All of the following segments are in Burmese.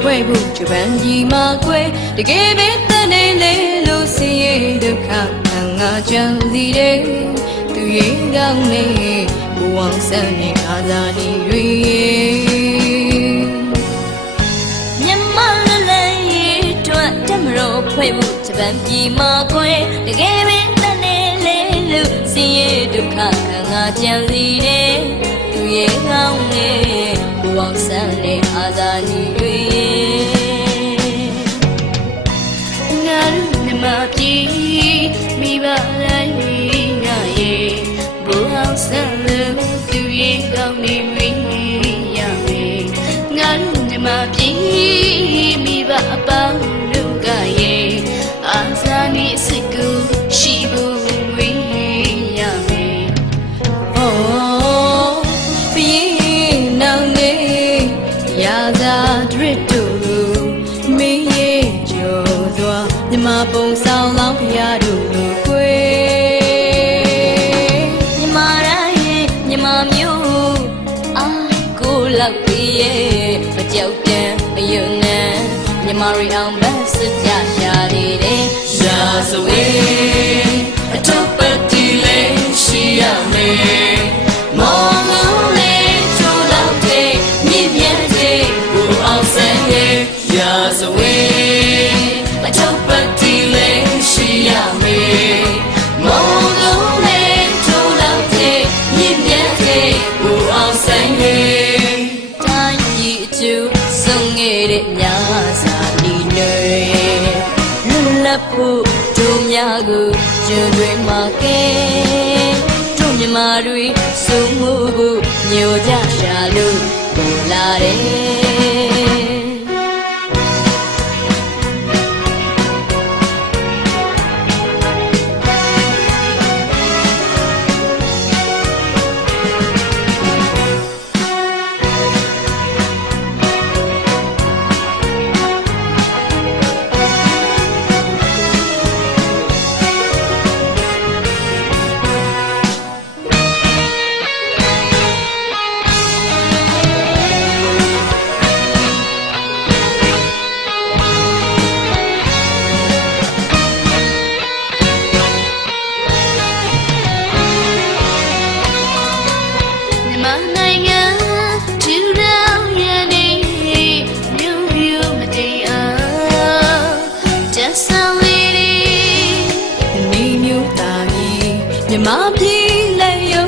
ဖွဲ့ဖို့ဂျပန်ကြီးမှာကွယ်တကယ်ပဲတန်နေလေလို့ဆင်းရဲဒုက္ခခံငါကြံစီတယ်သူရဲ့ကောင်းနေဘဝဆန်းနေခါသာနေတွေမြန်မာလည်းရဲ့အတွက်တမတော်ဖွဲ့ဖို့ဂျပန်ကြီးမှာကွယ်တကယ်ပဲတန်နေလေလို့ဆင်းရဲဒုက္ခခံငါကြံစီတယ်သူရဲ့ကောင်းနေဘဝဆန်းနေခါသာနေတွေငါတို့မြန်မာပြည်မိဘတိုင်းငါရဲ့ဘဝဆန်းလို့သူရဲ့ကောင်းနေမိရမယ်ငါတို့မြန်မာပြည်မိဘအပေါင်းတို့ကရဲ့အာဇာနည်စိတ်ကိုရှိဖို့ဝေးရမယ်အော်ပြည်နောင်နေရာသာဒရစ်တို့မင်းရဲ့ကျော်စွာမြမပုံဆောင်လောင်းဖရာတို့လိုကွယ်မြမတိုင်းမြမမျိုးအာကိုလောက်ပြီးရဲ့မကြောက်ပြန်အယုံနဲ့မြမရီအောင်ဘတ်စစ်ကြရှာသေးတယ်ရာဇဝေအထုပ်ပတိလေးရှိရမယ်မောင်လုံးလေးချိုးလောက်တဲ့မြင့်မြတ်တဲ့ဘူအောင်ဆန်းရဲ့ရာဇဝေအထုပ်ပတိလေးရှိရမယ်မောင်လုံးလေးချိုးလောက်တဲ့မြင့်မြတ်တဲ့ဘူအောင်ဆန်းရဲ့တိုင်းပြည်အကျိုးဆုံးခဲ့တဲ့ညစာဒီနေလွတ်လပ်ဖို့တို့များကိုကျွန်းတွေမှာကဲတို့မြမာတွေစုံမှုကိုညိုကြရှာလို့ပေါ်လာတယ်မြန်မာပြည်လည်းယုံ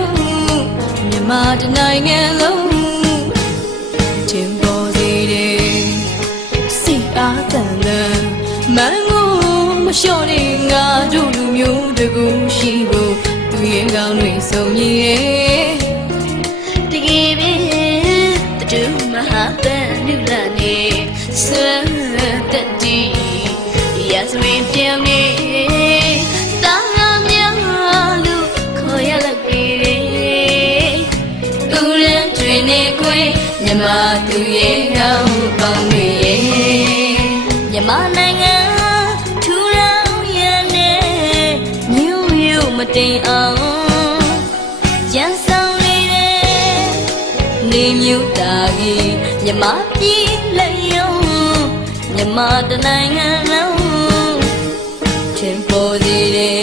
မြန်မာတနိုင်ငံလုံးတင်ပေါ်စေတယ်စိတ်အားတန်တဲ့မန်ကိုမလျှော့တဲ့ငါတို့လူမျိုးတကူရှိဖို့သူရဲ့ကောင်းတွေစုံရည်တကယ်ပဲတူမဟာပန်လူလာနေဆွမ်းတက်တီရစဝေးပြောင်းနေမြမသူရဲ့ကောင်းပေါင်းတွေရဲ့မြမနိုင်ငံထူထောင်ရတဲ့မြို့ရိုးမတိမ်အောင်ရန်ဆောင်နေတဲ့နေမြို့တာကြီးမြမပြည်လက်ယုံမြမတနိုင်ငံလုံးထင်ပေါ်စေတဲ့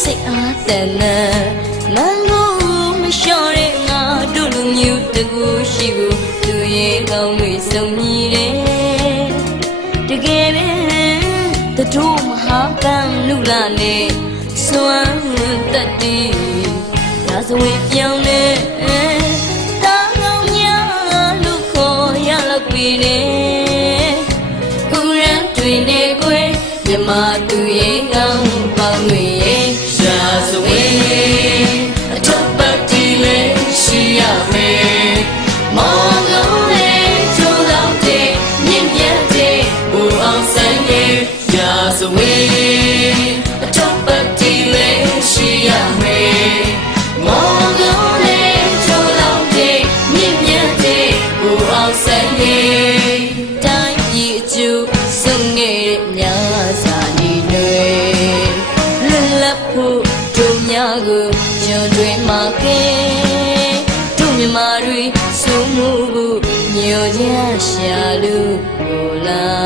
စိတ်အားသန်တဲ့မန်ကိုမလျှော့တဲ့ငါတို့လူမျိုးတကူရှိဘူးသူရဲ့ကောင်းတွေစုံညီတယ်တကယ်ပဲတတို့မဟာကံလူလာနေစွမ်းတက်တီရာဇဝင်ပြောင်းနေတာကောင်းများလူခေါ်ရလောက်ပြီးတယ်ကုရန်တွေနေကွယ်မြမသူရဲ့ကောင်းပေါင်းတွေရဲ့ရာဇဝင်အထုပ်ပတ်တီလေးရှိရမယ်မောင်လုံးလေးချိုးလောက်တဲ့မြင့်မြတ်တဲ့ဘူအောင်ဆန်းရဲ့ရာဇဝင်အထုပ်ပတ်တီလေးရှိရမယ်မောင်လုံးလေးချိုးလောက်တဲ့မြင့်မြတ်တဲ့ဘူအောင်ဆန်းရဲ့တိုင်းပြည်အကျိုးဆုံးခဲ့တဲ့ညစာနေတွေလွတ်လပ်ဖို့တို့များကိုကျွန်းတွေမှာကဲတို့မြမာတွေစုံမှုကိုညိုကြရှာလို့ ကိုလာ